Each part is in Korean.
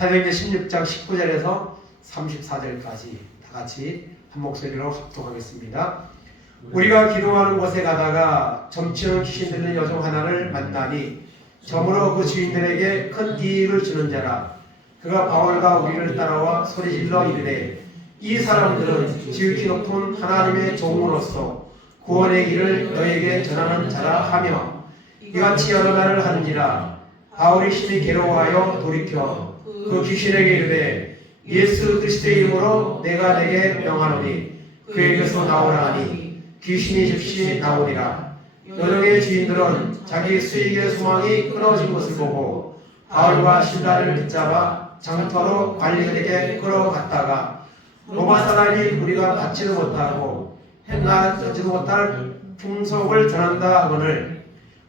사도행전 16장 19절에서 34절까지 다 같이 한 목소리로 합독하겠습니다. 우리가 기도하는 곳에 가다가 점치는 귀신 들린 여종 하나를 만나니 점으로 그 주인들에게 큰 이익을 주는 자라. 그가 바울과 우리를 따라와 소리질러 이르되 이 사람들은 지극히 높은 하나님의 종으로서 구원의 길을 너에게 전하는 자라 하며 이같이 여러 날을 하는지라. 바울이 심히 괴로워하여 돌이켜 그 귀신에게 이르되 예수 그리스도의 이름으로 내가 내게 명하노니 그에게서 나오라 하니 귀신이 즉시 나오니라. 여종의 주인들은 자기 수익의 소망이 끊어진 것을 보고 바울과 실라를 붙잡아 장터로 관리들에게 끌어갔다가 로마 사람이 우리가 받지도 못하고 행하지도 못할 풍속을 전한다 하거늘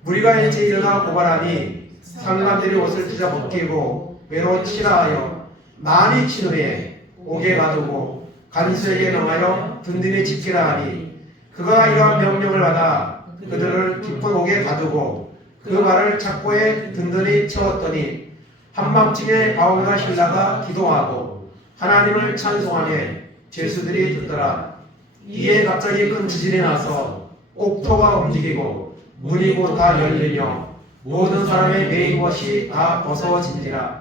우리가 일찍 일어나 고발하니 상관들이 옷을 찢어 벗기고 외로 치라 하여 많이 친 후에 옥에 가두고 간수에게 명하여 든든히 지키라 하니 그가 이러한 명령을 받아 그들을 깊은 옥에 가두고 그 말을 착고에 든든히 채웠더니 한밤중에 바울과 실라가 기도하고 하나님을 찬송하며 죄수들이 듣더라. 이에 갑자기 큰 지진이 나서 옥토가 움직이고 문이 곧 다 열리며 모든 사람의 매인 것이 다 벗어진지라.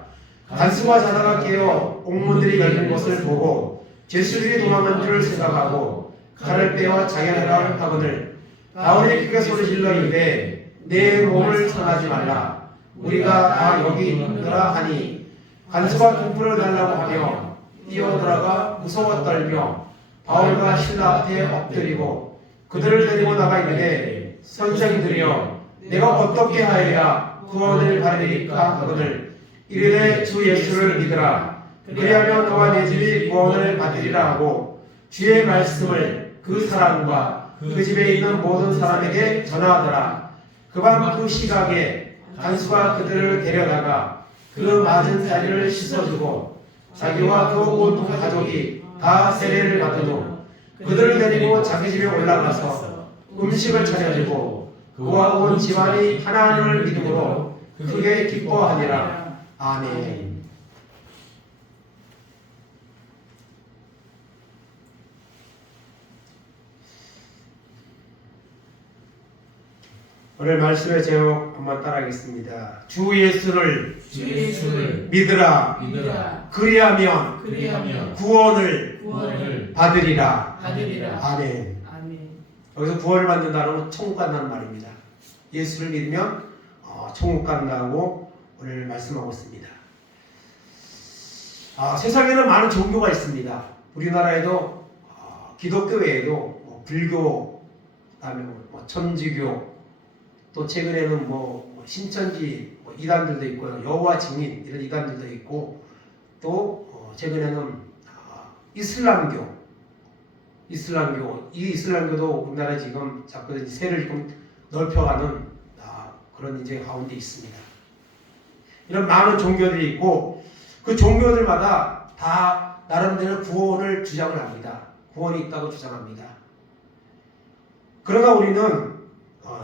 간수가 자다가 깨어 옥문들이 열린 것을 보고 죄수들이 도망한 줄을 생각하고 칼을 빼어 자기네라 하거늘 바울이 크게 소리질러 이르되 내 몸을 상하지 말라. 우리가 다 여기 있느라 하니 간수가 등불을 달라고 하며 뛰어들어가 무서워 떨며 바울과 실라 앞에 엎드리고 그들을 데리고 나가 이르되 선생들이여 내가 어떻게 하여야 구원을 받으리까 하거늘 이르되 주 예수를 믿으라. 그리하면 너와 내 집이 구원을 받으리라 하고 주의 말씀을 그 사람과 그 집에 있는 모든 사람에게 전하더라. 그밤 그 시각에 간수가 그들을 데려다가 그 맞은 자리를 씻어주고 자기와 그 온 가족이 다 세례를 받은 후 그들을 데리고 자기 집에 올라가서 음식을 차려주고 그와 온 집안이 하나님을 믿음으로 크게 기뻐하니라. 아멘. 오늘 말씀의 제목 한번 따라하겠습니다. 주 예수를 믿으라. 그리하면 구원을 받으리라. 아멘. 여기서 구원을 받는다는 천국 간다는 말입니다. 예수를 믿으면 천국 간다고 오늘 말씀하고 있습니다. 세상에는 많은 종교가 있습니다. 우리나라에도 기독교 외에도 불교, 그다음에 천주교, 또 최근에는 신천지 이단들도 있고요. 여호와 증인 이런 이단들도 있고 또 최근에는 이슬람교 이 이슬람교도 우리나라에 지금 자꾸 세를 좀 넓혀가는 그런 이제 가운데 있습니다. 이런 많은 종교들이 있고 그 종교들마다 다 나름대로 구원을 주장을 합니다. 구원이 있다고 주장합니다. 그러나 우리는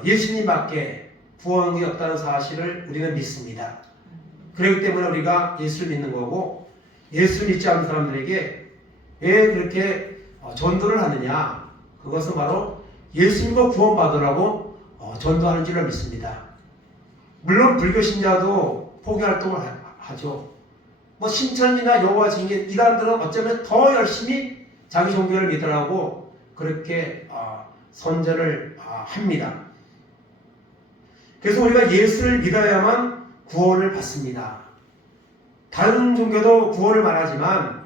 예수님밖에 구원이 없다는 사실을 우리는 믿습니다. 그렇기 때문에 우리가 예수를 믿는 거고 예수를 믿지 않는 사람들에게 왜 그렇게 전도를 하느냐? 그것은 바로 예수 믿고 구원받으라고 전도하는 줄을 믿습니다. 물론 불교 신자도 포교 활동을 하죠. 신천지나 여호와 증인 이단들은 어쩌면 더 열심히 자기 종교를 믿으라고 그렇게 선전을 합니다. 그래서 우리가 예수를 믿어야만 구원을 받습니다. 다른 종교도 구원을 말하지만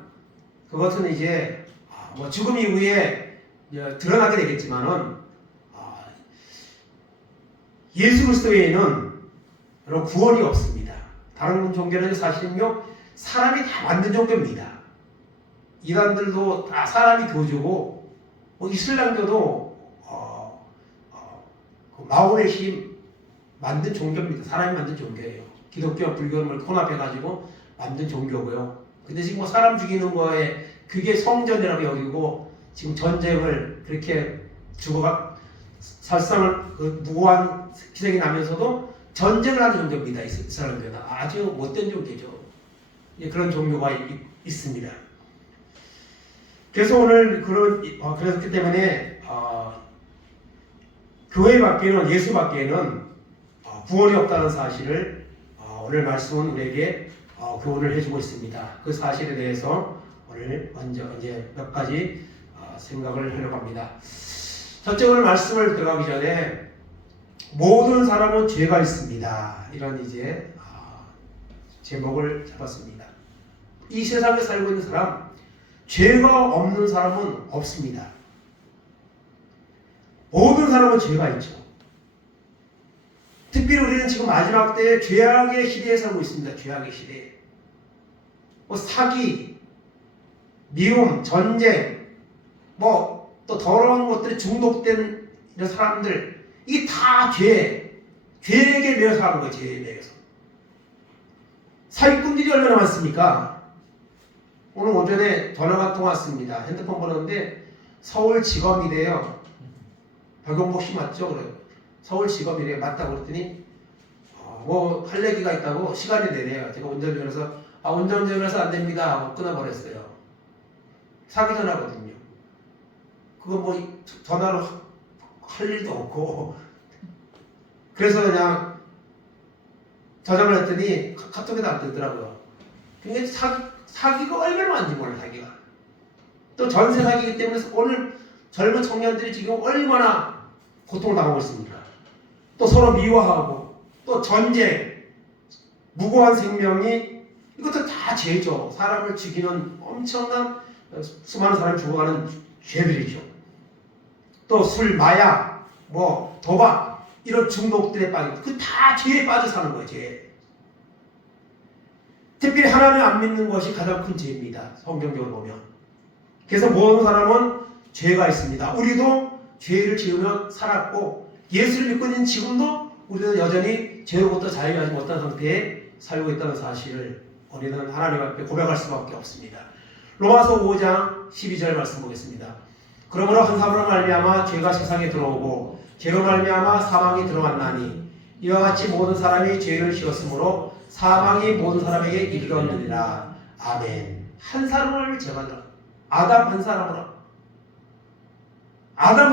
그것은 이제 죽음 이후에 드러나게 되겠지만은 예수 그리스도 외에는 그런 구원이 없습니다. 다른 종교는 사실은요 사람이 다 만든 종교입니다. 이단들도 다 사람이 교주고 이슬람교도 마호메시 만든 종교입니다. 사람이 만든 종교예요. 기독교와 불교를 혼합해가지고 만든 종교고요. 근데 지금 사람 죽이는 거에 그게 성전이라고 여기고 지금 전쟁을 그렇게 살상을 무고한 희생이 나면서도 전쟁을 하는 종교입니다. 이슬람교는 아주 못된 종교죠. 그런 종류가 있습니다. 그래서 오늘 그렇기 때문에 교회 밖에는 예수 밖에는 구원이 없다는 사실을 오늘 말씀은 우리에게 교훈을 해주고 있습니다. 그 사실에 대해서 오늘 먼저 이제 몇 가지 생각을 하려고 합니다. 첫째, 오늘 말씀을 들어가기 전에 모든 사람은 죄가 있습니다. 이런 이제 제목을 잡았습니다. 이 세상에 살고 있는 사람, 죄가 없는 사람은 없습니다. 모든 사람은 죄가 있죠. 특별히 우리는 지금 마지막 때에 죄악의 시대에 살고 있습니다. 죄악의 시대에. 사기, 미움, 전쟁, 또 더러운 것들에 중독된 이런 사람들, 이게 다 죄에게 매여서 하는 거예요. 죄에 매여서. 사기꾼들이 얼마나 많습니까? 오늘 오전에 전화가 한 통 왔습니다. 핸드폰 번호인데 서울지검이래요. 박용복 씨 맞죠? 그래요. 서울지검이래요. 맞다고 그랬더니 할 얘기가 있다고 시간이 내래요. 제가 운전면허서 운전면허서 안 됩니다 하고 끊어버렸어요. 사기 전화거든요. 그거 전화로 할 일도 없고 그래서 그냥 저장을 했더니 카톡에도 안 뜨더라고요. 근데 사기가 얼마나 많은지 몰라요. 사기가. 또 전세 사기이기 때문에 오늘 젊은 청년들이 지금 얼마나 고통을 당하고 있습니까? 또 서로 미워하고 또 전쟁, 무고한 생명이 이것도 다 죄죠. 사람을 죽이는 엄청난 수많은 사람이 죽어가는 죄들이죠. 또 술, 마약, 도박 이런 중독들에 빠지고 그 다 죄에 빠져 사는 거예요. 죄. 특별히 하나님을 안 믿는 것이 가장 큰 죄입니다. 성경적으로 보면. 그래서 모든 사람은 죄가 있습니다. 우리도 죄를 지으며 살았고 예수를 믿고 있는 지금도 우리는 여전히 죄로부터 자유하지 못한 상태에 살고 있다는 사실을 우리는 하나님 앞에 고백할 수밖에 없습니다. 로마서 5장 12절 말씀 보겠습니다. 그러므로 한 사람으로 말미암아 죄가 세상에 들어오고 죄로 말미암아 사망이 들어왔나니 이와 같이 모든 사람이 죄를 지었으므로 사망이 모든 사람에게 이르렀느니라. 아멘. 한 사람을 죄가 들어. 아담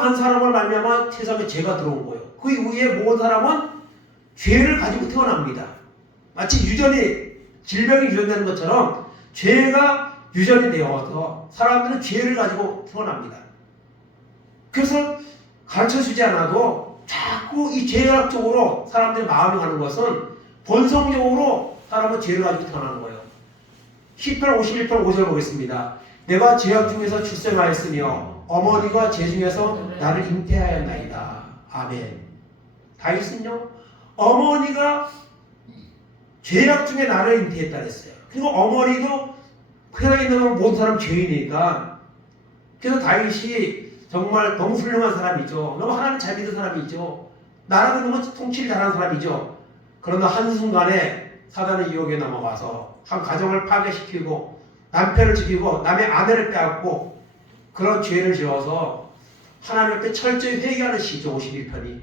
한 사람을 말미암아 세상에 죄가 들어온 거예요. 그 이후에 모든 사람은 죄를 가지고 태어납니다. 마치 질병이 유전되는 것처럼 죄가 유전이 되어서 사람들은 죄를 가지고 태어납니다. 그래서 가르쳐주지 않아도 자꾸 이 죄악적으로 사람들의 마음이 가는 것은 본성적으로 사람은 죄를 가지고 태어나는 거예요. 10편 51편 5절 보겠습니다. 내가 죄악 중에서 출생하였으며 어머니가 죄 중에서 나를 잉태하였나이다. 아멘. 다윗은요, 어머니가 죄악 중에 나를 잉태했다 그랬어요. 그리고 어머니도 세상에 있는 모든 사람 죄인이니까. 그래서 다윗이 정말 너무 훌륭한 사람이죠. 너무 하나님 잘 믿는 사람이죠. 나라도 너무 통치를 잘하는 사람이죠. 그러나 한순간에 사단의 유혹에 넘어가서 한 가정을 파괴시키고 남편을 죽이고 남의 아내를 빼앗고 그런 죄를 지어서 하나님 앞에 철저히 회개하는 시죠. 51편이.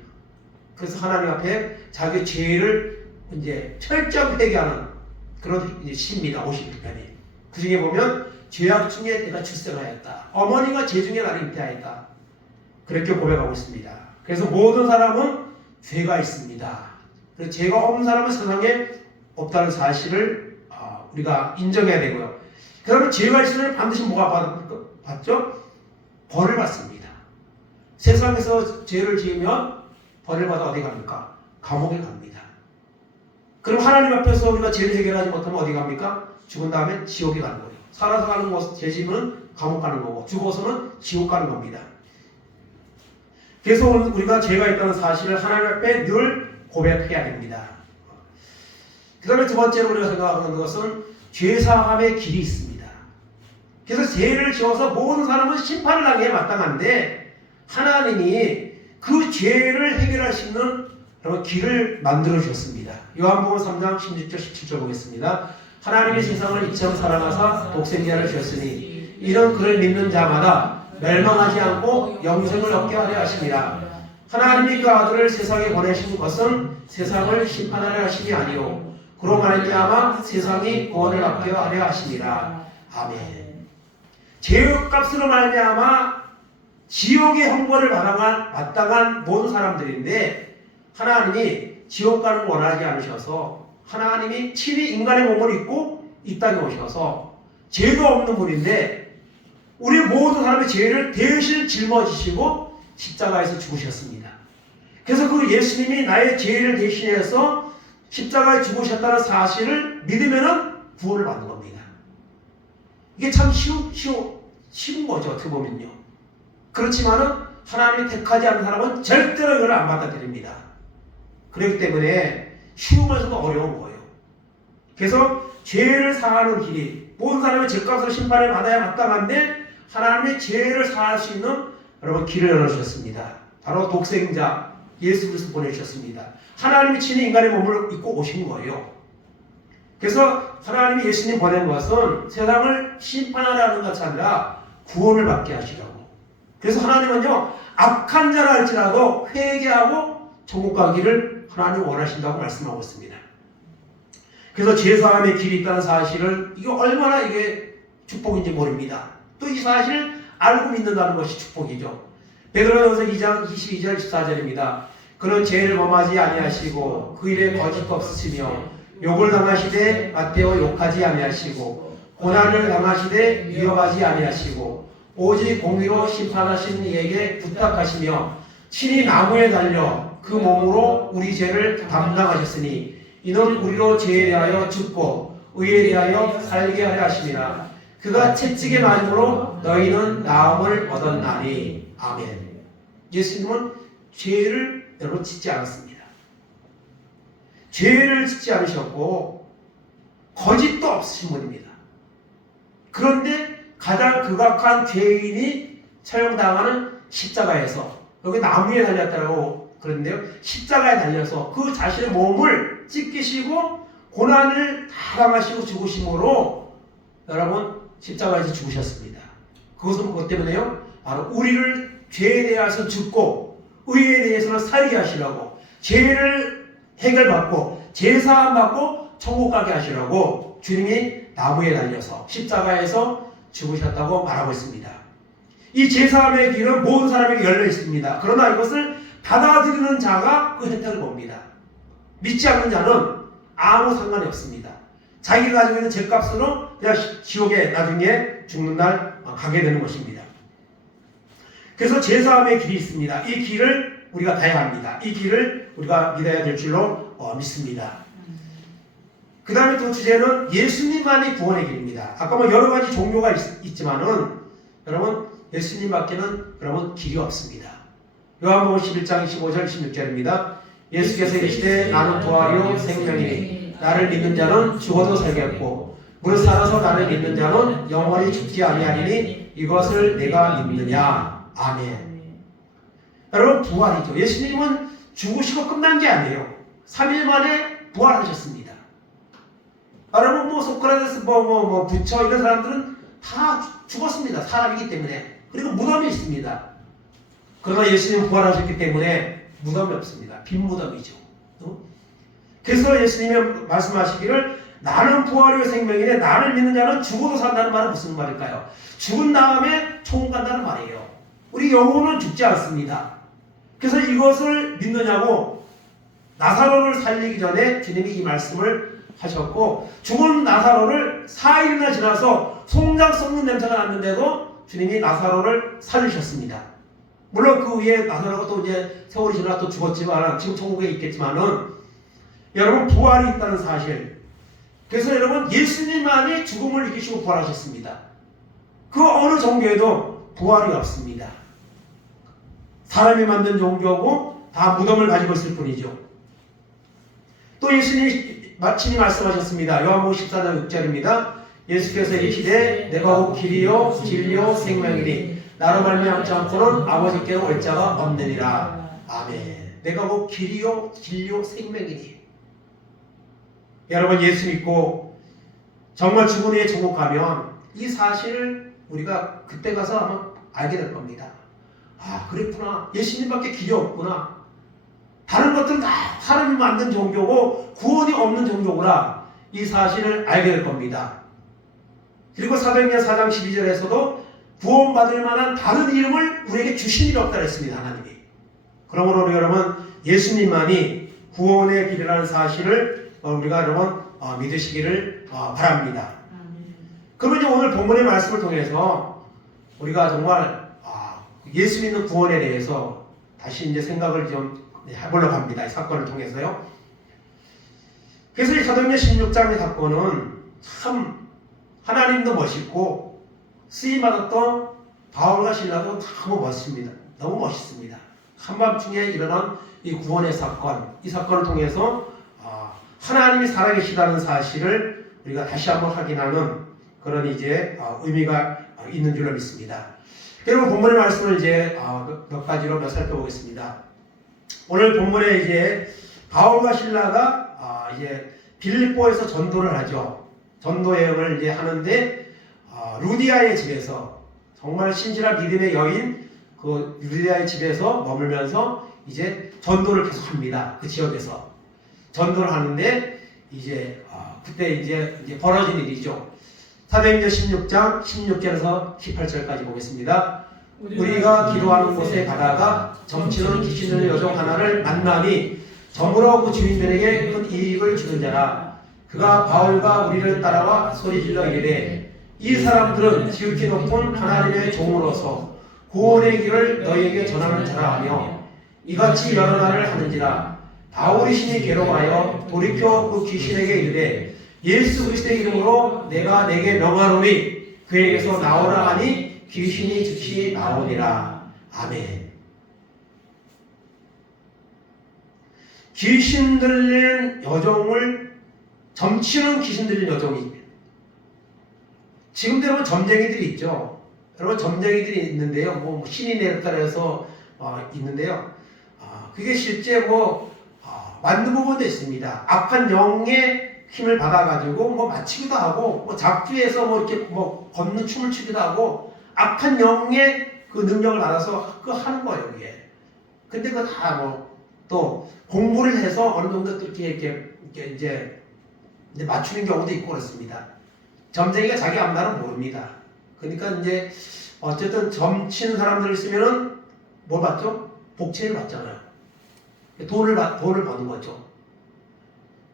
그래서 하나님 앞에 자기 죄를 이제 철저히 회개하는 그런 이제 시입니다. 51편이. 그 중에 보면 죄악 중에 내가 출생하였다. 어머니가 죄 중에 나를 잉태하였다. 그렇게 고백하고 있습니다. 그래서 모든 사람은 죄가 있습니다. 그래서 죄가 없는 사람은 세상에 없다는 사실을 우리가 인정해야 되고요. 그러면 죄가 있으면 반드시 뭐가 받죠? 벌을 받습니다. 세상에서 죄를 지으면 벌을 받아 어디 갑니까? 감옥에 갑니다. 그럼 하나님 앞에서 우리가 죄를 해결하지 못하면 어디 갑니까? 죽은 다음에 지옥에 가는 거예요. 살아서 가는 곳, 죄 지으면 감옥 가는 거고 죽어서는 지옥 가는 겁니다. 그래서 우리가 죄가 있다는 사실을 하나님 앞에 늘 고백해야 됩니다. 그 다음에 두 번째로 우리가 생각하는 것은 죄사함의 길이 있습니다. 그래서 죄를 지어서 모든 사람은 심판을 당해 마땅한데 하나님이 그 죄를 해결할 수 있는 그런 길을 만들어 주셨습니다. 요한복음 3장 16절 17절 보겠습니다. 하나님이 세상을 이처럼 사랑하사 독생자를 주셨으니 이런 그를 믿는 자마다 멸망하지 않고 영생을 얻게 하려 하심이라. 하나님이 그 아들을 세상에 보내신 것은 세상을 심판하려 하심이 아니요 그로 말미암아 세상이 구원을 받게 하려 하심이라. 아멘. 죄값으로 말미암아 지옥의 형벌을 마땅한 모든 사람들인데 하나님이 지옥 가는 걸 원하지 않으셔서 하나님이 친히 인간의 몸을 입고 이 땅에 오셔서 죄도 없는 분인데 우리 모든 사람의 죄를 대신 짊어지시고 십자가에서 죽으셨습니다. 그래서 그 예수님이 나의 죄를 대신해서 십자가에 죽으셨다는 사실을 믿으면 구원을 받는 겁니다. 이게 참 쉬운 거죠, 어떻게 보면요. 그렇지만은 하나님이 택하지 않는 사람은 절대로 이걸 안 받아들입니다. 그렇기 때문에 쉬우면서도 어려운 거예요. 그래서 죄를 사하는 길이 모든 사람의 죄값으로 심판을 받아야 마땅한데 하나님의 죄를 사할 수 있는 여러분 길을 열어주셨습니다. 바로 독생자 예수 그리스도 보내주셨습니다. 하나님이 친히 인간의 몸을 입고 오신 거예요. 그래서 하나님이 예수님 보낸 것은 세상을 심판하려는 것이 아니라 구원을 받게 하시라고. 그래서 하나님은요 악한 자라 할지라도 회개하고 천국 가기를 하나님 원하신다고 말씀하고 있습니다. 그래서 죄사함의 길이 있다는 사실을 이게 얼마나 이게 축복인지 모릅니다. 또 이 사실을 알고 믿는다는 것이 축복이죠. 베드로전서 2장 22절 14절입니다. 그는 죄를 범하지 아니하시고 그 일에 거짓도 없으시며 욕을 당하시되 맞대어 욕하지 아니하시고 고난을 당하시되 위협하지 아니하시고 오직 공의로 심판하신 이에게 부탁하시며 친히 나무에 달려 그 몸으로 우리 죄를 담당하셨으니 이는 우리로 죄에 대하여 죽고 의에 대하여 살게 하려 하심이라. 그가 채찍에 맞음으로 너희는 나음을 얻었나니. 아멘. 예수님은 죄를 여러분 짓지 않았습니다. 죄를 짓지 않으셨고 거짓도 없으신 분입니다. 그런데 가장 극악한 죄인이 처형당하는 십자가에서 여기 나무에 달렸다고 그러는데요. 십자가에 달려서 그 자신의 몸을 찢기시고 고난을 다 당하시고 죽으심으로 여러분 십자가에서 죽으셨습니다. 그것은 무엇 때문에요? 바로 우리를 죄에 대해서 죽고 의에 대해서는 살게 하시라고 죄를 해결받고 제사함 받고 천국 가게 하시라고 주님이 나무에 달려서 십자가에서 죽으셨다고 말하고 있습니다. 이 제사함의 길은 모든 사람에게 열려 있습니다. 그러나 이것을 받아들이는 자가 그 혜택을 봅니다. 믿지 않는 자는 아무 상관이 없습니다. 자기가 가지고 있는 죄값으로 그냥 지옥에 나중에 죽는 날 가게 되는 것입니다. 그래서 제사함의 길이 있습니다. 이 길을 우리가 가야 합니다. 이 길을 우리가 믿어야 될 줄로 믿습니다. 그 다음에 또 주제는 예수님만이 구원의 길입니다. 아까 뭐 여러 가지 종교가 있지만은 여러분 예수님밖에는 여러분 길이 없습니다. 요한복음 11장 25절 26절입니다. 예수께서 이르시되 나는 부활이요 생명이니 나를 믿는 자는 죽어도 살겠고 무릇 살아서 나를 믿는 자는 영원히 죽지 아니하리니 이것을 내가 믿느냐. 아멘. 여러분 부활이죠. 예수님은 죽으시고 끝난 게 아니에요. 3일 만에 부활하셨습니다. 여러분 뭐 소크라테스 부처 이런 사람들은 다 죽었습니다. 사람이기 때문에. 그리고 무덤이 있습니다. 그러나 예수님은 부활하셨기 때문에 무덤이 없습니다. 빈 무덤이죠. 그래서 예수님이 말씀하시기를 나는 부활의 생명이네 나를 믿는 자는 죽어도 산다는 말은 무슨 말일까요? 죽은 다음에 천국 간다는 말이에요. 우리 영혼은 죽지 않습니다. 그래서 이것을 믿느냐고 나사로를 살리기 전에 주님이 이 말씀을 하셨고 죽은 나사로를 4일이나 지나서 송장 썩는 냄새가 났는데도 주님이 나사로를 살리셨습니다. 물론 그 위에 나사로가 또 이제 세월이 지나 또 죽었지만 지금 천국에 있겠지만은 여러분 부활이 있다는 사실. 그래서 여러분 예수님만이 죽음을 이기시고 부활하셨습니다. 그 어느 종교에도 부활이 없습니다. 사람이 만든 종교고 다 무덤을 가지고 있을 뿐이죠. 또 예수님이 친히 말씀하셨습니다. 요한복음 14장 6절입니다. 예수께서 이르시되 내가 곧 길이요 진리요 생명이니 나로 말미암지 않고는 아버지께로 올 자가 없느니라. 아멘. 내가 곧 길이요 진리요 생명이니. 여러분 예수 믿고 정말 죽은 후에 천국 가면 이 사실을 우리가 그때 가서 아마 알게 될 겁니다. 아 그랬구나. 예수님밖에 길이 없구나. 다른 것들은 다 사람이 만든 종교고 구원이 없는 종교구나, 이 사실을 알게 될 겁니다. 그리고 사도행전 4장 12절에서도 구원받을 만한 다른 이름을 우리에게 주신 일이 없다고 했습니다. 하나님이. 그러므로 여러분, 예수님만이 구원의 길이라는 사실을 우리가 여러분 믿으시기를 바랍니다. 그러면 오늘 본문의 말씀을 통해서 우리가 정말 예수 믿는 구원에 대해서 다시 이제 생각을 좀 해보려고 합니다. 이 사건을 통해서요. 그래서 이 사도행전 16장의 사건은 참 하나님도 멋있고 쓰임받았던 바울과 실라도 너무 멋있습니다. 너무 멋있습니다. 한밤중에 일어난 이 구원의 사건, 이 사건을 통해서 하나님이 살아계시다는 사실을 우리가 다시 한번 확인하는 그런 이제 의미가 있는 줄로 믿습니다. 여러분, 본문의 말씀을 이제 몇 가지로 살펴보겠습니다. 오늘 본문에 이제 바울과 실라가 이제 빌립보에서 전도를 하죠. 전도 여행을 이제 하는데 루디아의 집에서, 정말 신실한 믿음의 여인 그 루디아의 집에서 머물면서 이제 전도를 계속합니다. 그 지역에서 전도를 하는데 이제 그때 이제 벌어진 일이죠. 사도행전 16장 16절에서 18절까지 보겠습니다. 우리가 기도하는 곳에 가다가 점치는 귀신 들린 여종 하나를 만나니 저물어 그 주인들에게 큰 이익을 주는 자라. 그가 바울과 우리를 따라와 소리질러 이르되, 이 사람들은 지극히 높은 하나님의 종으로서 구원의 길을 너희에게 전하는 자라 하며 이같이 여러 날을 하는지라. 바울이 심히 괴로워하여 돌이켜 그 귀신에게 이르되, 예수 그리스도의 이름으로 내가 내게 명하노니 그에게서 나오라 하니 귀신이 즉시 나오니라. 아멘. 귀신 들린 여종을 점치는 귀신 들린 여종이, 지금도 여러분 점쟁이들이 있죠. 여러분 점쟁이들이 있는데요. 뭐 신이 내렸다 해서 있는데요. 그게 실제 맞는 부분도 있습니다. 악한 영의 힘을 받아가지고 맞추기도 하고 잡주에서 이렇게 걷는 춤을 추기도 하고 악한 영의 그 능력을 받아서 그거 하는 거예요, 이게. 근데 그거 다 또 공부를 해서 어느 정도 이렇게 이제 맞추는 경우도 있고 그렇습니다. 점쟁이가 자기 앞날은 모릅니다. 그러니까 이제 어쨌든 점치는 사람들 있으면은 뭘 받죠? 복채를 받잖아요. 돈을 버는 거죠.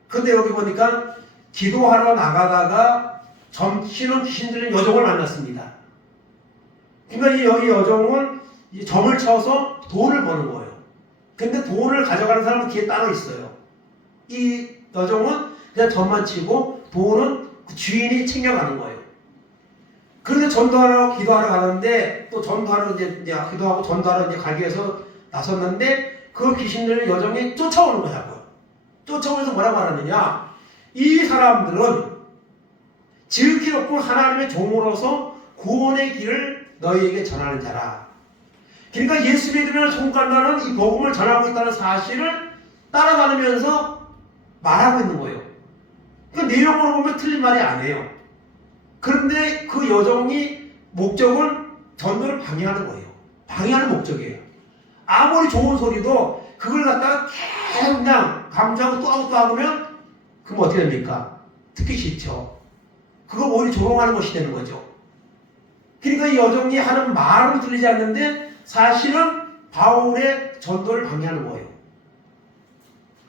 근데 여기 보니까 기도하러 나가다가 점치는 귀신 들린 여종을 만났습니다. 그러니까 여기 여종은 점을 쳐서 돈을 버는 거예요. 근데 돈을 가져가는 사람은 뒤에 따로 있어요. 이 여종은 그냥 점만 치고 돈은 그 주인이 챙겨가는 거예요. 그런데 전도하러 기도하러 가는데 또 전도하러 이제 기도하고 전도하러 이제 가기 위해서 나섰는데 그 귀신 들린 여종이 쫓아오는 거냐고요. 쫓아오면서 뭐라고 하느냐? 이 사람들은 지극히 높은 하나님의 종으로서 구원의 길을 너희에게 전하는 자라. 그러니까 예수 믿으면 천국 간다는 이 복음을 전하고 있다는 사실을 따라다니면서 말하고 있는 거예요. 그러니까 내용으로 보면 틀린 말이 아니에요. 그런데 그 여종이 목적은 전도를 방해하는 거예요. 방해하는 목적이에요. 아무리 좋은 소리도 그걸 갖다가 계속 그냥 강조하고 또 하고 또 하면 그럼 어떻게 됩니까? 듣기 싫죠. 그거 오히려 조롱하는 것이 되는 거죠. 그러니까 이 여종이 하는 말은 들리지 않는데 사실은 바울의 전도를 방해하는 거예요.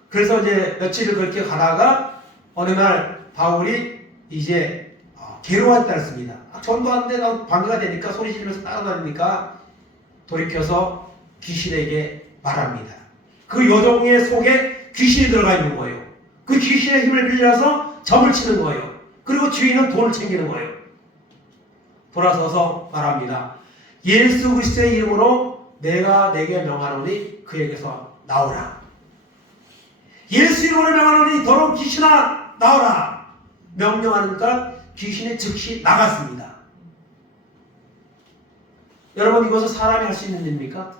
그래서 이제 며칠을 그렇게 가다가 어느 날 바울이 이제 괴로워했다 했습니다. 전도하는데 나 방해가 되니까 소리 지르면서 따라다니니까 돌이켜서 귀신에게 말합니다. 그 여종의 속에 귀신이 들어가 있는 거예요. 그 귀신의 힘을 빌려서 점을 치는 거예요. 그리고 주인은 돈을 챙기는 거예요. 돌아서서 말합니다. 예수 그리스도의 이름으로 내가 내게 명하노니 그에게서 나오라. 예수 이름으로 명하노니 더러운 귀신아 나오라. 명령하니까 귀신이 즉시 나갔습니다. 여러분, 이것은 사람이 할 수 있는 일입니까?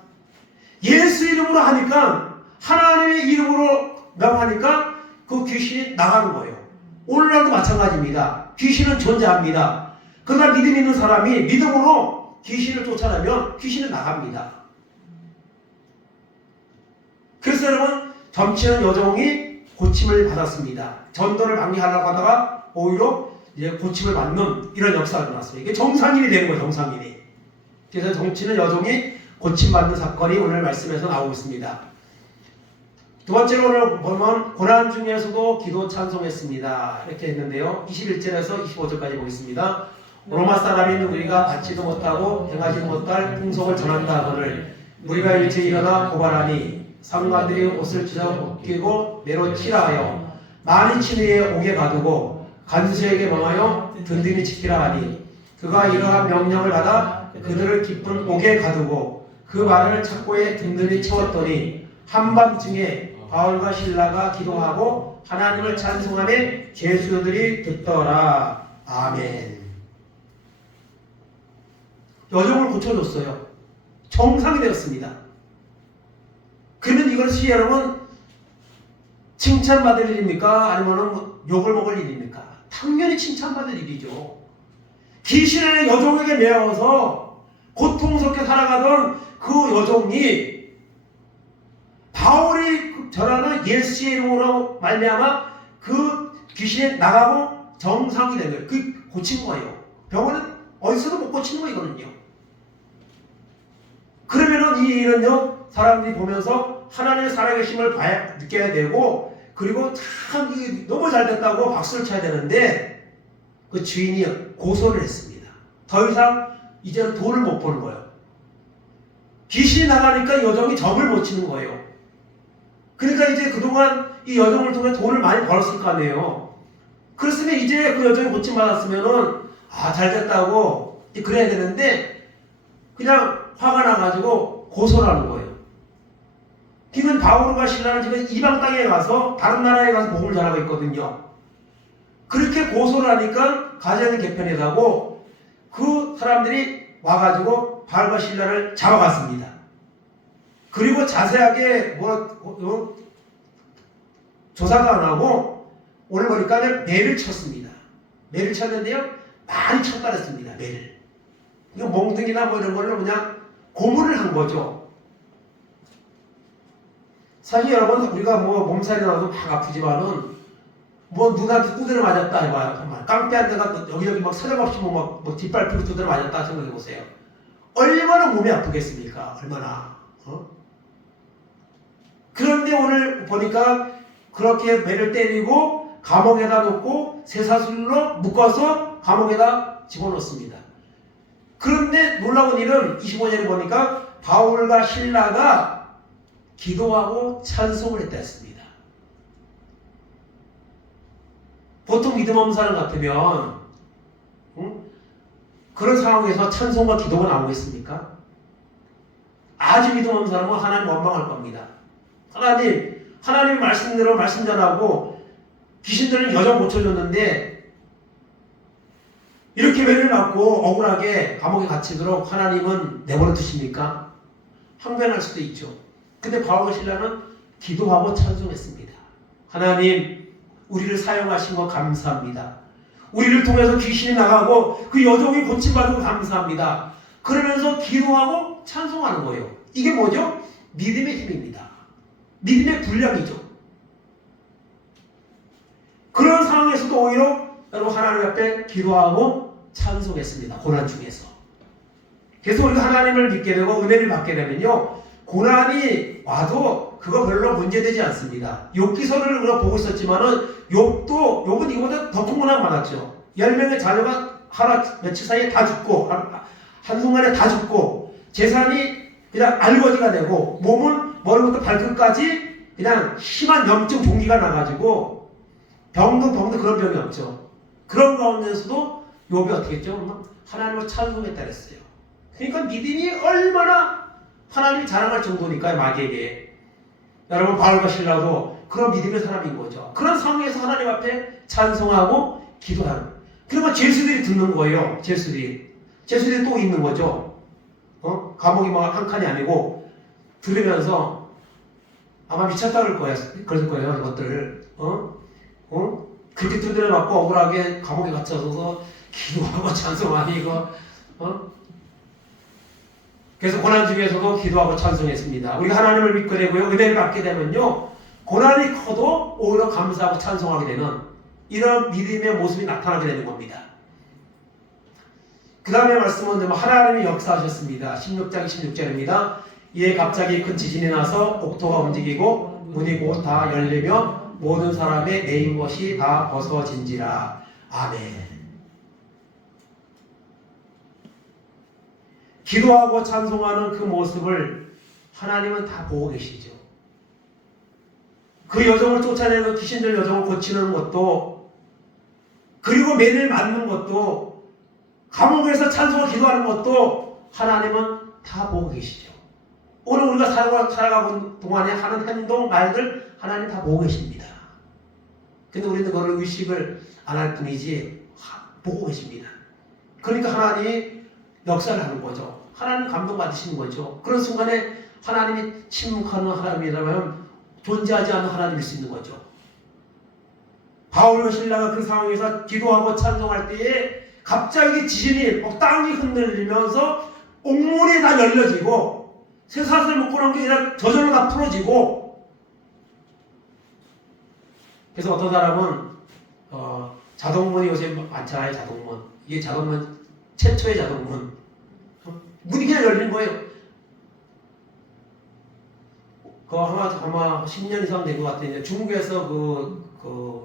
예수 이름으로 하니까, 하나님의 이름으로 명하니까 그 귀신이 나가는 거예요. 오늘날도 마찬가지입니다. 귀신은 존재합니다. 그러나 믿음 있는 사람이 믿음으로 귀신을 쫓아내면 귀신은 나갑니다. 그래서 여러분, 점치는 여종이 고침을 받았습니다. 전도를 방해하려고 하다가 오히려 이제 고침을 받는 이런 역사가 일어났어요. 이게 정상인이 된 거예요. 정상인이. 그래서 점치는 여종이 고침받는 사건이 오늘 말씀에서 나오고 있습니다. 두 번째로 오늘 보면 고난 중에서도 기도 찬송했습니다. 이렇게 했는데요. 21절에서 25절까지 보겠습니다. 로마 사람인 우리가 받지도 못하고 행하지도 못할 풍속을 전한다 하거늘 우리가 일찍 일어나 고발하니 상관들이 옷을 찢어 벗기고 매로 치라 하여 많이 친위에 옥에 가두고 간수에게 명하여 든든히 지키라 하니 그가 이러한 명령을 받아 그들을 깊은 옥에 가두고 그 말을 착고에 든든히 채웠더니 한밤중에 바울과 실라가 기도하고 하나님을 찬송하며 죄수들이 듣더라. 아멘. 여종을 고쳐줬어요. 정상이 되었습니다. 그러면 이것이 여러분 칭찬받을 일입니까? 아니면 욕을 먹을 일입니까? 당연히 칭찬받을 일이죠. 귀신의 여종에게 매어서 고통스럽게 살아가던 그 여종이 바울이 전하는 예수의 이름으로 말미암아 그 귀신이 나가고 정상이 된 거예요. 그 고친 거예요. 병원은 어디서도 못 고치는 거이거든요. 그러면은 이 일은요 사람들이 보면서 하나님의 살아계심을 느껴야 되고 그리고 참 이게 너무 잘 됐다고 박수를 쳐야 되는데 그 주인이 고소를 했습니다. 더 이상 이제는 돈을 못 버는 거예요. 귀신이 나가니까 여종이 점을 못 치는 거예요. 그러니까 이제 그동안 이 여종을 통해 돈을 많이 벌었을 거 아니에요. 그랬으면 이제 그 여종이 고침받았으면은 잘 됐다고 그래야 되는데 그냥 화가 나가지고 고소를 하는 거예요. 지금 바울과 실라는 지금 이방 땅에 가서 다른 나라에 가서 복음을 전하고 있거든요. 그렇게 고소를 하니까 가정이 개편해가고 그 사람들이 와가지고 바울과 실라를 잡아갔습니다. 그리고 자세하게 조사도 안 하고 오늘 보니까 매를 쳤습니다. 매를 쳤는데요 많이 쳤다 그랬습니다. 매를. 이거 몽둥이나 이런 걸로 그냥 고문을 한 거죠. 사실 여러분 우리가 몸살이 나도 막 아프지만은 누구한테 두드려 맞았다 해봐요. 깡패한테 여기저기 막 사정없이 뒷발표로 두드려 맞았다 생각해보세요. 얼마나 몸이 아프겠습니까? 얼마나. 그런데 오늘 보니까 그렇게 매를 때리고 감옥에다 놓고 쇠사슬로 묶어서 감옥에다 집어넣습니다. 그런데 놀라운 일은 25절에 보니까 바울과 실라가 기도하고 찬송을 했다 했습니다. 보통 믿음 없는 사람 같으면 그런 상황에서 찬송과 기도가 나오겠습니까? 아주 믿음 없는 사람은 하나님 원망할 겁니다. 하나님 말씀대로 말씀 전하고 귀신들은 여정 고쳐줬는데 이렇게 매를 맞고 억울하게 감옥에 갇히도록 하나님은 내버려 두십니까? 항변할 수도 있죠. 근데 바울과 실라는 기도하고 찬송했습니다. 하나님 우리를 사용하신 거 감사합니다. 우리를 통해서 귀신이 나가고 그 여종이 고침받은 거 감사합니다. 그러면서 기도하고 찬송하는 거예요. 이게 뭐죠? 믿음의 힘입니다. 믿음의 분량이죠. 그런 상황에서도 오히려 여러분 하나님 앞에 기도하고 찬송했습니다. 고난 중에서. 그래서 우리가 하나님을 믿게 되고 은혜를 받게 되면요 고난이 와도 그거 별로 문제되지 않습니다. 욥기서를 우리가 보고 있었지만은 욥은 이거보다 더 큰 고난 많았죠. 10명의 자녀가 하루 며칠 사이에 다 죽고 한순간에 다 죽고 재산이 그냥 알거지가 되고 몸은 머리부터 발끝까지 그냥 심한 염증 종기가 나가지고 병도 그런 병이 없죠. 그런 가운데서도 욥이 어떻게 했죠? 하나님을 찬송했다 그랬어요. 그러니까 믿음이 얼마나 하나님이 자랑할 정도니까요. 마귀에게. 여러분 바울과 실라도 그런 믿음의 사람인 거죠. 그런 상황에서 하나님 앞에 찬송하고 기도하는. 그러면 죄수들이 듣는 거예요. 죄수들이 또 있는 거죠. 감옥이 한 칸이 아니고 들으면서 아마 미쳤다 그럴 거예요. 이것들. 그렇게 두드려 맞고 억울하게 감옥에 갇혀서 기도하고 찬송하니 이거. 그래서 고난 중에서도 기도하고 찬송했습니다. 우리가 하나님을 믿게 되고요. 은혜를 받게 되면요. 고난이 커도 오히려 감사하고 찬송하게 되는 이런 믿음의 모습이 나타나게 되는 겁니다. 그 다음에 말씀은 하나님이 역사하셨습니다. 16장 16절입니다. 이에 갑자기 큰 지진이 나서 옥토가 움직이고 문이 곧 다 열리며 모든 사람의 매인 것이 다 벗어진지라. 아멘. 기도하고 찬송하는 그 모습을 하나님은 다 보고 계시죠. 그 여정을 쫓아내는 귀신들 여정을 고치는 것도, 그리고 매를 맞는 것도, 감옥에서 찬송을 기도하는 것도 하나님은 다 보고 계시죠. 오늘 우리가 살아가는 동안에 하는 행동, 말들 하나님 다 보고 계십니다. 근데 우리는 그걸 의식을 안 할 뿐이지 보고 계십니다. 그러니까 하나님이 역사를 하는 거죠. 하나님 감동받으시는 거죠. 그런 순간에 하나님이 침묵하는 하나님이라면 존재하지 않는 하나님일 수 있는 거죠. 바울과 신라가 그 상황에서 기도하고 찬송할 때에 갑자기 지진이 땅이 흔들리면서 옥문이 다 열려지고 쇠사슬 묶어놓은 게 그냥 저절로 다 풀어지고, 그래서 어떤 사람은 자동문이 요새 많잖아요. 자동문. 이게 자동문 최초의 자동문. 문이 그냥 열린 거예요. 아마 10년 이상 된 것 같은데, 중국에서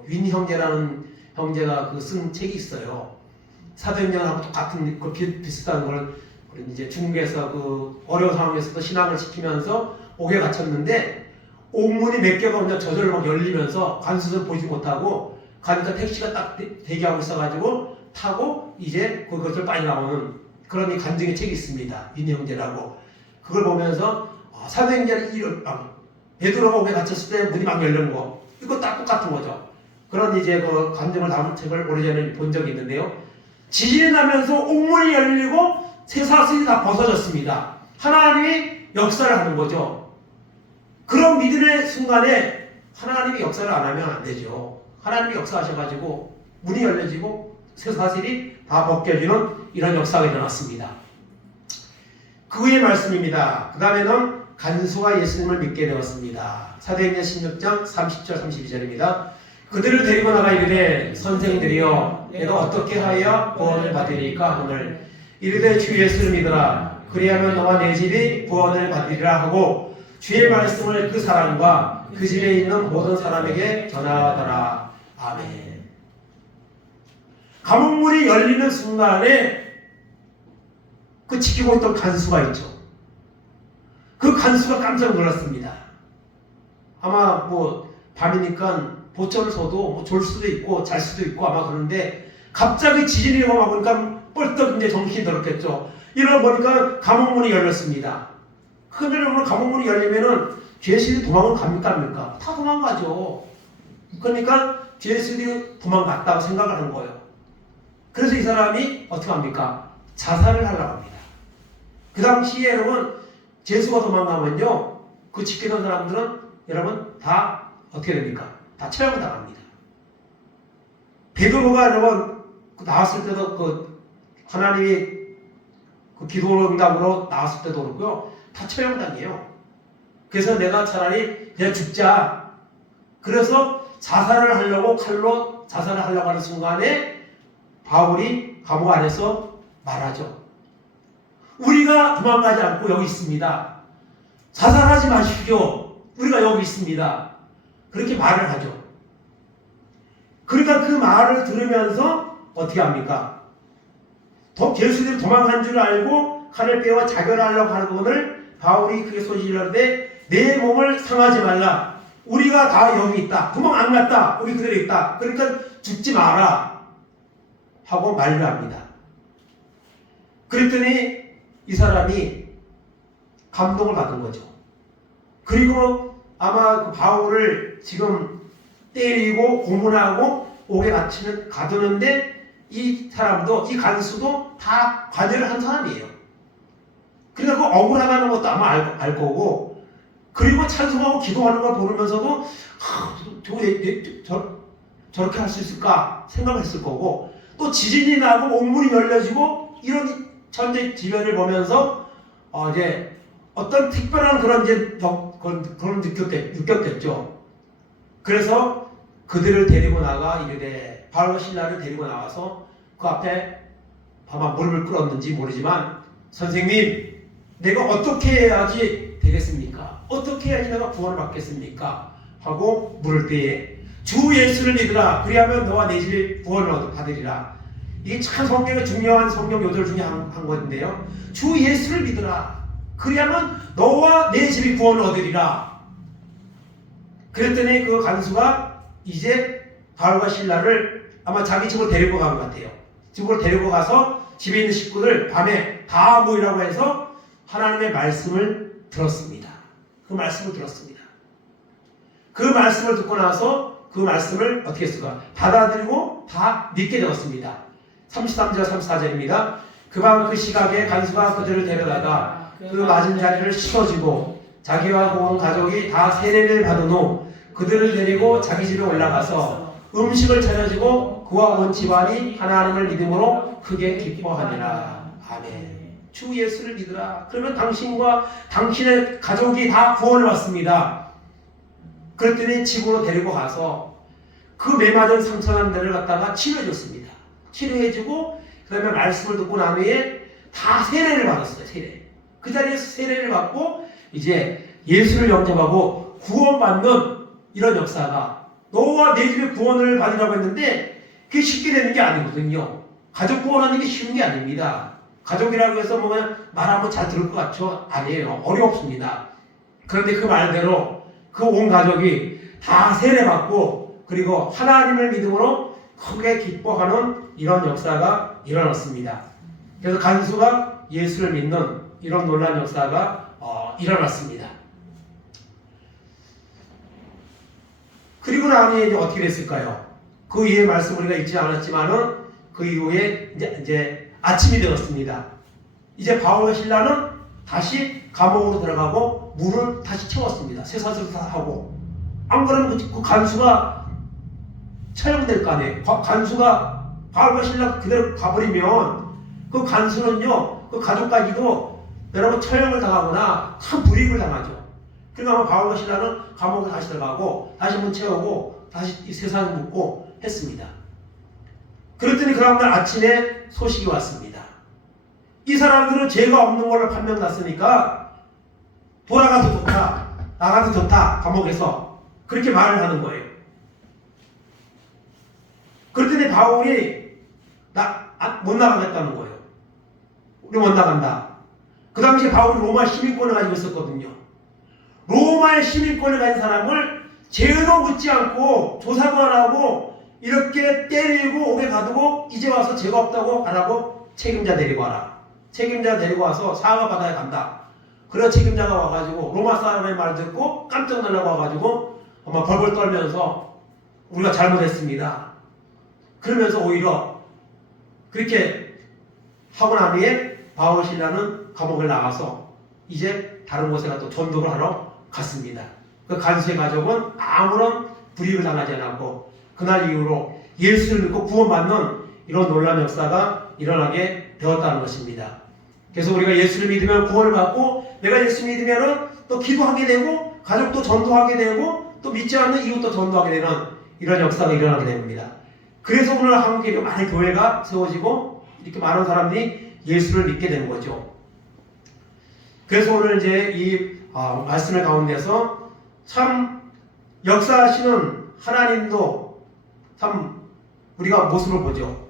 윈 형제라는 형제가 쓴 책이 있어요. 사도행전하고 똑같은 비슷한 걸 이제 중국에서 어려운 상황에서도 신앙을 지키면서 옥에 갇혔는데, 옥문이 몇 개가 그냥 저절로 막 열리면서 관수를 보지 못하고 가니까 택시가 딱 대기하고 있어가지고 타고 이제 그것을 빨리 나오는 그런 간증의 책이 있습니다. 윈 형제라고. 그걸 보면서 사도행전 베드로가 옥에 갇혔을 때 문이 막 열리는 거, 이거 딱 똑같은 거죠. 그런 이제 간증을 담은 책을 오래전에 본 적이 있는데요. 지진이 나면서 옥문이 열리고 쇠사슬이 다 벗어졌습니다. 하나님이 역사를 하는 거죠. 그런 믿음의 순간에 하나님이 역사를 안 하면 안 되죠. 하나님이 역사하셔가지고 문이 열려지고 쇠사슬이 다 벗겨지는 이런 역사가 일어났습니다. 그 후의 말씀입니다. 그 다음에는 간수가 예수님을 믿게 되었습니다. 사도행전 16장 30절 32절입니다. 그들을 데리고 나가 이르되 선생들이여 내가 어떻게 하여 구원을 받으리까 하거늘 이르되 주 예수를 믿으라. 그리하면 너와 내 집이 구원을 받으리라 하고 주의 말씀을 그 사람과 그 집에 있는 모든 사람에게 전하더라. 아멘. 감옥문이 열리는 순간에 지키고 있던 간수가 있죠. 그 간수가 깜짝 놀랐습니다. 아마 밤이니까 보초를 서도 졸 수도 있고 잘 수도 있고 아마 그런데, 갑자기 지진이 일어나 보니까 뻘떡 이제 정신이 들었겠죠. 이러다 보니까 감옥문이 열렸습니다. 그러면 감옥문이 열리면은 죄수들이 도망을 갑니까? 다 도망가죠. 그러니까 죄수들이 도망갔다고 생각을 하는 거예요. 그래서 이 사람이 어떻게 합니까? 자살을 하려고 합니다. 그 당시에 여러분, 죄수가 도망가면요, 지키던 사람들은 여러분 다 어떻게 됩니까? 다 처형을 당합니다. 베드로가 여러분 나왔을 때도 하나님이 기도 응답으로 나왔을 때도 그렇고요, 다 처형당해요. 그래서 내가 차라리 그냥 죽자. 그래서 자살을 하려고 칼로 자살을 하려고 하는 순간에 바울이 감옥 안에서 말하죠. 우리가 도망가지 않고 여기 있습니다. 자살하지 마십시오. 우리가 여기 있습니다. 그렇게 말을 하죠. 그러니까 그 말을 들으면서 어떻게 합니까? 죄수들이 도망간 줄 알고 칼을 빼어 자결하려고 하는 것을 바울이 크게 소리질렀는데, 내 몸을 상하지 말라. 우리가 다 여기 있다. 도망 안 갔다. 우리 그대로 있다. 그러니까 죽지 마라. 하고 만류합니다. 그랬더니 이 사람이 감동을 받은 거죠. 그리고 아마 바울을 지금 때리고 고문하고 옥에 가두는데 이 사람도, 이 간수도 다 관여를 한 사람이에요. 그러니까 억울하다는 것도 아마 알 거고, 그리고 찬송하고 기도하는 걸 보면서도 저렇게 할 수 있을까 생각했을 거고, 또 지진이 나고 옥문이 열려지고 이런 천재지변을 보면서 이제 어떤 특별한 그런 느꼈겠죠. 그래서 그들을 데리고 나가 이르되 바울과 신라를 데리고 나와서 그 앞에 아마 무릎을 꿇었는지 모르지만 선생님 내가 어떻게 해야지 되겠습니까? 어떻게 해야지 내가 구원을 받겠습니까? 하고 물을 때에 주 예수를 믿으라 그리하면 너와 내 집이 구원을 받으리라. 이게 참 성경의 중요한 성경 요절 중에 한 건데요. 주 예수를 믿으라 그리하면 너와 내 집이 구원을 얻으리라. 그랬더니 그 간수가 이제 바울과 신라를 아마 자기 집으로 데리고 간 것 같아요. 집으로 데리고 가서 집에 있는 식구들 밤에 다 모이라고 해서 하나님의 말씀을 들었습니다. 그 말씀을 들었습니다. 그 말씀을 듣고 나서 그 말씀을 어떻게 했을까? 받아들이고 다 믿게 되었습니다. 33절 34절입니다. 그 밤 그 시각에 간수가 그들을 데려다가 그 맞은 자리를 씻어주고 자기와 온 가족이 다 세례를 받은 후 그들을 데리고 자기 집에 올라가서 음식을 차려주고 그와 온 집안이 하나님을 믿음으로 크게 기뻐하니라. 아멘. 주 예수를 믿으라. 그러면 당신과 당신의 가족이 다 구원을 받습니다. 그랬더니 집으로 데리고 가서 그 매맞은 상처난 데를 갖다가 치료해줬습니다. 치료해주고 그 다음에 말씀을 듣고 난 후에 다 세례를 받았어요. 세례. 그 자리에서 세례를 받고 이제 예수를 영접하고 구원받는 이런 역사가 너와 내 집의 구원을 받으라고 했는데 그게 쉽게 되는 게 아니거든요. 가족 구원하는 게 쉬운 게 아닙니다. 가족이라고 해서 뭐 그냥 말하면 잘 들을 것 같죠? 아니에요. 어렵습니다. 그런데 그 말대로 그 온 가족이 다 세례받고 그리고 하나님을 믿음으로 크게 기뻐하는 이런 역사가 일어났습니다. 그래서 간수가 예수를 믿는 이런 놀라운 역사가 일어났습니다. 그리고 나니 이제 어떻게 됐을까요? 그 이후의 말씀 우리가 읽지 않았지만은 그 이후에 이제 아침이 되었습니다. 이제 바울과 신라는 다시 감옥으로 들어가고 물을 다시 채웠습니다. 쇠사슬 다 하고. 안 그러면 그 간수가 처형될 거 아니에요. 간수가 바울과 신라 그대로 가버리면 그 간수는요, 그 가족까지도 여러분 처형을 당하거나 큰 불이익을 당하죠. 그러니까 바울과 신라는 감옥에 다시 들어가고 다시 문 채우고 다시 이 세상을 묻고 했습니다. 그랬더니 그 다음날 아침에 소식이 왔습니다. 이 사람들은 죄가 없는 걸로 판명났으니까 돌아가도 좋다, 나가도 좋다, 감옥에서 그렇게 말을 하는 거예요. 그랬더니 바울이 못 나가겠다는 거예요. 우리 못 나간다. 그 당시에 바울이 로마 시민권을 가지고 있었거든요. 로마의 시민권을 가진 사람을 죄로 묻지 않고 조사도 안 하고 이렇게 때리고 옥에 가두고 이제 와서 죄가 없다고 안 하고 책임자 데리고 와라. 책임자 데리고 와서 사과받아야 간다. 그래서 책임자가 와가지고 로마 사람의 말 듣고 깜짝 놀라고 와가지고 아마 벌벌 떨면서 우리가 잘못했습니다. 그러면서 오히려 그렇게 하고 난 후에 바울 신라는 감옥을 나가서 이제 다른 곳에 또 전도를 하러 갔습니다. 그 간수의 가족은 아무런 불이익을 당하지 않았고 그날 이후로 예수를 믿고 구원받는 이런 놀라운 역사가 일어나게 되었다는 것입니다. 그래서 우리가 예수를 믿으면 구원을 받고 내가 예수 믿으면 또 기도하게 되고 가족도 전도하게 되고 또 믿지 않는 이웃도 전도하게 되는 이런 역사가 일어나게 됩니다. 그래서 오늘 한국에 많은 교회가 세워지고 이렇게 많은 사람들이 예수를 믿게 된 거죠. 그래서 오늘 이제 이 말씀의 가운데서 참 역사하시는 하나님도 참 우리가 모습을 보죠.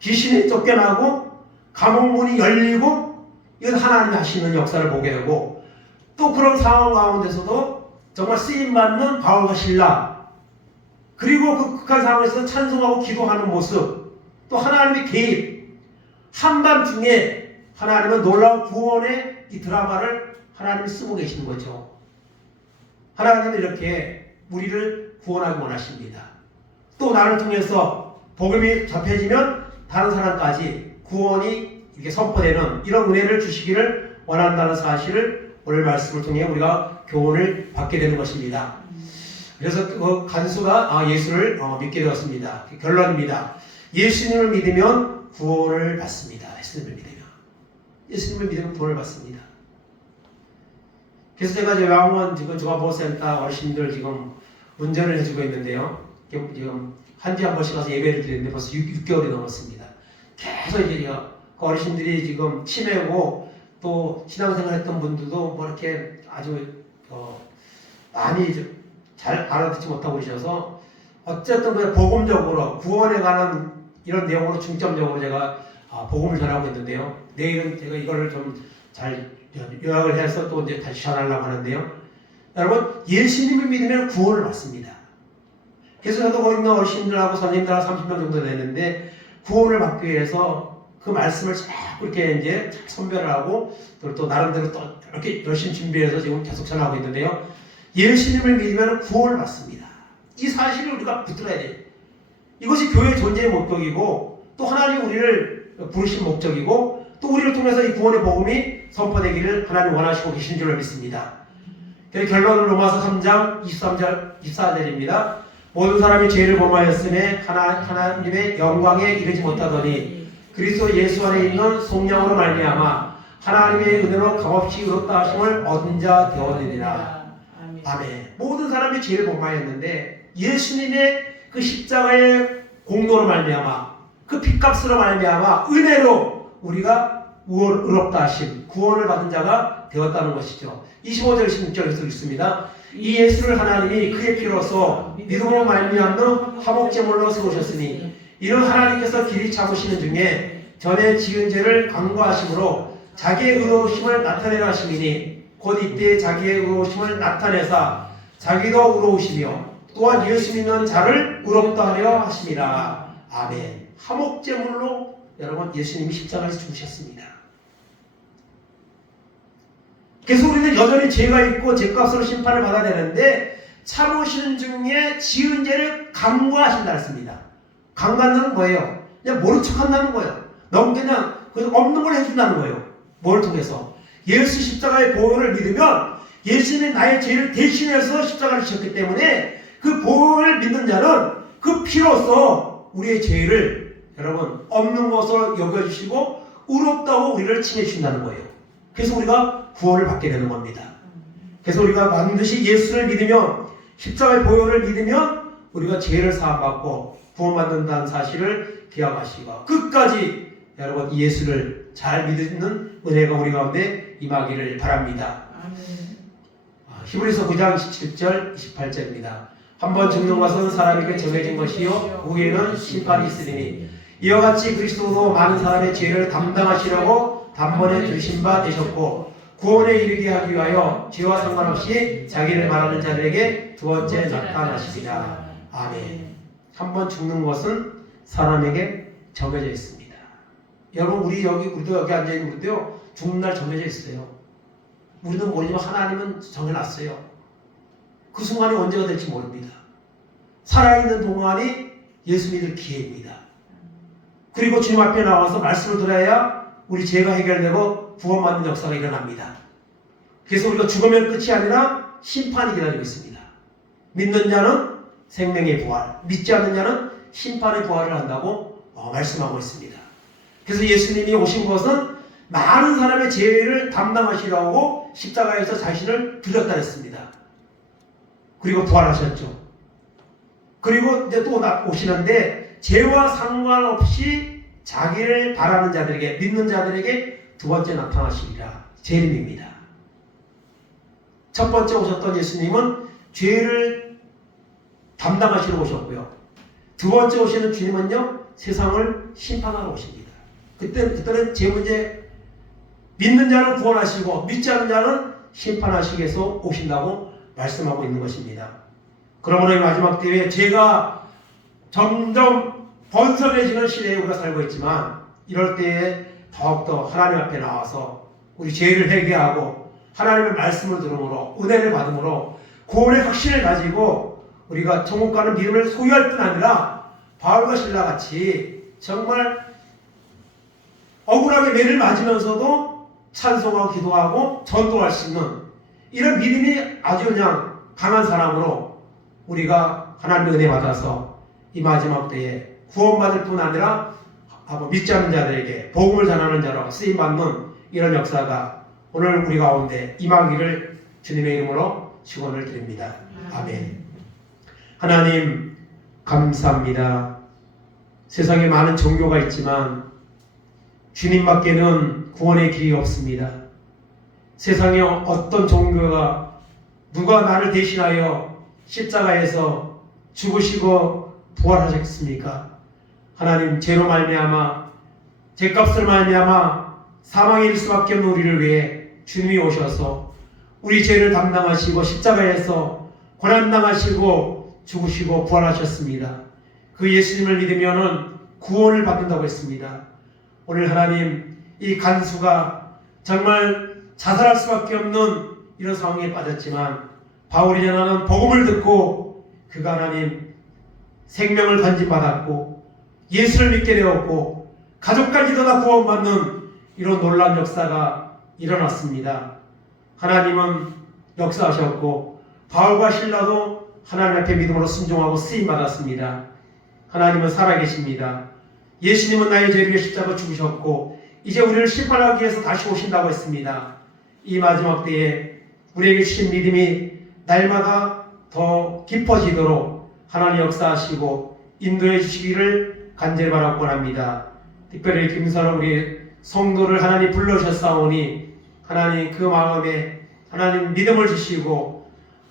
귀신이 쫓겨나고 감옥문이 열리고 이건 하나님이 하시는 역사를 보게 되고 또 그런 상황 가운데서도 정말 쓰임받는 바울과 신라 그리고 그 극한 상황에서 찬송하고 기도하는 모습 또 하나님의 개입 한밤중에 하나님은 놀라운 구원의 이 드라마를 하나님이 쓰고 계시는 거죠. 하나님은 이렇게 우리를 구원하기 원하십니다. 또 나를 통해서 복음이 접해지면 다른 사람까지 구원이 이렇게 선포되는 이런 은혜를 주시기를 원한다는 사실을 오늘 말씀을 통해 우리가 교훈을 받게 되는 것입니다. 그래서 그 간수가 예수를 믿게 되었습니다. 결론입니다. 예수님을 믿으면 구원을 받습니다. 예수님을 믿으면 구원을 받습니다. 그래서 제가 이제 왕원 지금 종합보호센터 어르신들 지금 운전을 해주고 있는데요. 지금 한 주에 한 번씩 가서 예배를 드리는데 벌써 6개월이 넘었습니다. 계속 이제 어르신들이 지금 치매고 또 신앙생활 했던 분들도 뭐 이렇게 아주 많이 잘 알아듣지 못하고 계셔서 어쨌든 그냥 복음적으로 구원에 관한 이런 내용으로 중점적으로 제가 복음을 전하고 있는데요. 내일은 제가 이거를 좀 잘 요약을 해서 또 이제 다시 전하려고 하는데요. 여러분, 예수님을 믿으면 구원을 받습니다. 그래서 저도 거기 있는 어르신들하고 선생님들하고 30명 정도 됐는데 구원을 받기 위해서 그 말씀을 자꾸 이렇게 이제 선별을 하고 또 나름대로 또 이렇게 열심히 준비해서 지금 계속 전하고 있는데요. 예수님을 믿으면 구원을 받습니다. 이 사실을 우리가 붙들어야 돼요. 이것이 교회 존재의 목적이고 또 하나님 우리를 부르신 목적이고 또 우리를 통해서 이 구원의 복음이 선포되기를 하나님 원하시고 계신 줄로 믿습니다. 그래서 결론은 로마서 3장 23절 24절입니다. 모든 사람이 죄를 범하였음에 하나님의 영광에 이르지 못하더니 그리스도 예수 안에 있는 성령으로 말미암아 하나님의 은혜로 값없이 의롭다 하심을 얻은 자 되었느니라. 아멘. 모든 사람이 죄를 범하였는데 예수님의 그 십자가의 공로로 말미암아 그 핏값으로 말미암아 은혜로 우리가 의롭다 하심 구원을 받은 자가 되었다는 것이죠. 25절 26절에서 있습니다. 이 예수를 하나님이 그의 피로써 믿음으로 말미암는 화목제물로 세우셨으니 이는 하나님께서 길이 참으시는 중에 전에 지은 죄를 간과하심으로 자기의 의로우심을 나타내려 하심이니 곧 이때 자기의 의로우심을 나타내사 자기도 의로우시며 또한 예수 믿는 자를 의롭다 하려 하심이라. 아멘. 화목제물로 여러분 예수님이 십자가에서 죽으셨습니다. 그래서 우리는 여전히 죄가 있고 죄값으로 심판을 받아야 되는데 참으시는 중에 지은 죄를 간과하신다 했습니다. 간과한다는 뭐예요? 그냥 모른 척한다는 거예요. 너무 그냥 없는 걸 해준다는 거예요. 뭘 통해서? 예수 십자가의 보혈을 믿으면 예수님이 나의 죄를 대신해서 십자가를 지셨기 때문에 그 보혈을 믿는 자는 그 피로써 우리의 죄를 여러분 없는 것으로 여겨주시고 의롭다고 우리를 칭해주신다는 거예요. 그래서 우리가 구원을 받게 되는 겁니다. 그래서 우리가 반드시 예수를 믿으면 십자가의 보혈을 믿으면 우리가 죄를 사함받고 구원받는다는 사실을 기억하시고 끝까지 여러분 예수를 잘 믿는 은혜가 우리 가운데 임하기를 바랍니다. 히브리서 9장 27절 28절입니다. 한번 죽는 것은 사람에게 정해진 것이요 후에는 심판이 있으리니 이와 같이 그리스도도 많은 사람의 죄를 담당하시려고 단번에 주신 바 되셨고 구원에 이르게 하기 위하여 죄와 상관없이 자기를 말하는 자들에게 두 번째 나타나시리라. 아멘. 한번 죽는 것은 사람에게 정해져 있습니다. 여러분 우리도 여기 앉아있는 우리도요 죽는 날 정해져 있어요. 우리는 모르지만 하나님은 정해놨어요. 그 순간이 언제가 될지 모릅니다. 살아있는 동안이 예수 믿을 기회입니다. 그리고 주님 앞에 나와서 말씀을 들어야 우리 죄가 해결되고 구원받는 역사가 일어납니다. 그래서 우리가 죽으면 끝이 아니라 심판이 기다리고 있습니다. 믿는 자는 생명의 부활, 믿지 않는 자는 심판의 부활을 한다고 말씀하고 있습니다. 그래서 예수님이 오신 것은 많은 사람의 죄를 담당하시려고 십자가에서 자신을 드렸다 했습니다. 그리고 부활하셨죠. 그리고 이제 또 오시는데 죄와 상관없이 자기를 바라는 자들에게 믿는 자들에게 두 번째 나타나시리라. 재림입니다. 첫 번째 오셨던 예수님은 죄를 담당하시러 오셨고요. 두 번째 오시는 주님은요 세상을 심판하러 오십니다. 그때는 제 문제 믿는 자는 구원하시고 믿지 않는 자는 심판하시기 위해서 오신다고 말씀하고 있는 것입니다. 그러므로 이 마지막 때에 죄가 점점 번성해지는 시대에 우리가 살고 있지만 이럴 때에 더욱더 하나님 앞에 나와서 우리 죄를 회개하고 하나님의 말씀을 들음으로 은혜를 받음으로 구원의 확신을 가지고 우리가 천국 가는 믿음을 소유할 뿐 아니라 바울과 신라같이 정말 억울하게 매를 맞으면서도 찬송하고 기도하고 전도할 수 있는 이런 믿음이 아주 그냥 강한 사람으로 우리가 하나님의 은혜 받아서 이 마지막 때에 구원받을 뿐 아니라 믿지 않는 자들에게 복음을 전하는 자로 쓰임받는 이런 역사가 오늘 우리 가운데 임하기를 주님의 이름으로 축원을 드립니다. 아멘. 하나님 감사합니다. 세상에 많은 종교가 있지만 주님밖에는 구원의 길이 없습니다. 세상에 어떤 종교가 누가 나를 대신하여 십자가에서 죽으시고 부활하셨습니까? 하나님, 죄로 말미암아 죄값을 말미암아 사망에 이를 수밖에 없는 우리를 위해 주님이 오셔서 우리 죄를 담당하시고 십자가에서 고난당하시고 죽으시고 부활하셨습니다. 그 예수님을 믿으면은 구원을 받는다고 했습니다. 오늘 하나님, 이 간수가 정말 자살할 수밖에 없는 이런 상황에 빠졌지만 바울이 전하는 복음을 듣고 그가 하나님 생명을 간직받았고 예수를 믿게 되었고 가족까지도 다 구원받는 이런 놀라운 역사가 일어났습니다. 하나님은 역사하셨고 바울과 실라도 하나님 앞에 믿음으로 순종하고 쓰임받았습니다. 하나님은 살아계십니다. 예수님은 나의 죄를 위해 십자가 죽으셨고 이제 우리를 심판하기 위해서 다시 오신다고 했습니다. 이 마지막 때에 우리에게 주신 믿음이 날마다 더 깊어지도록 하나님 역사하시고 인도해 주시기를 간절히 바라고 원합니다. 특별히 김선호 우리 성도를 하나님 불러주셨사오니 하나님 그 마음에 하나님 믿음을 주시고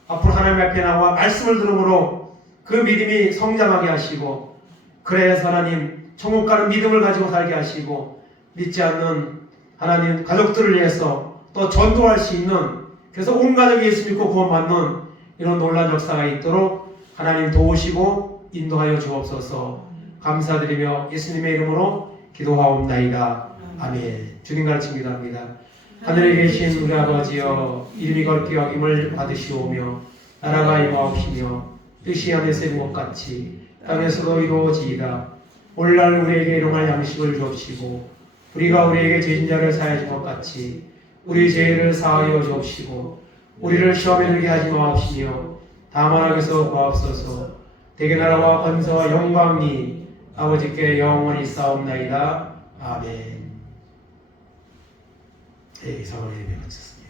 앞으로 하나님 앞에 나와 말씀을 들음으로 그 믿음이 성장하게 하시고 그래서 하나님 천국 가는 믿음을 가지고 살게 하시고 믿지 않는 하나님 가족들을 위해서 또 전도할 수 있는 그래서 온 가족이 예수 믿고 구원받는 이런 놀라운 역사가 있도록 하나님 도우시고 인도하여 주옵소서. 감사드리며 예수님의 이름으로 기도하옵나이다. 아멘. 주님 가르침 기도합니다. 하늘에 계신 우리 아버지여, 이름이 거룩히 여김을 받으시오며 나라가 임하옵시며 뜻이 하늘에서 이룬 것 같이 땅에서도 이루어지이다. 오늘날 우리에게 일용할 양식을 주옵시고 우리가 우리에게 죄진 자를 사하여 준 것 같이 우리 죄를 사하여 주옵시고 우리를 시험에 들게 하지 마옵시며 다만 악에서 구하옵소서. 대개 나라와 권세와 영광이 아버지께 영원히 싸움나이다. 아멘. 네, 이상으로 예배 마쳤습니다.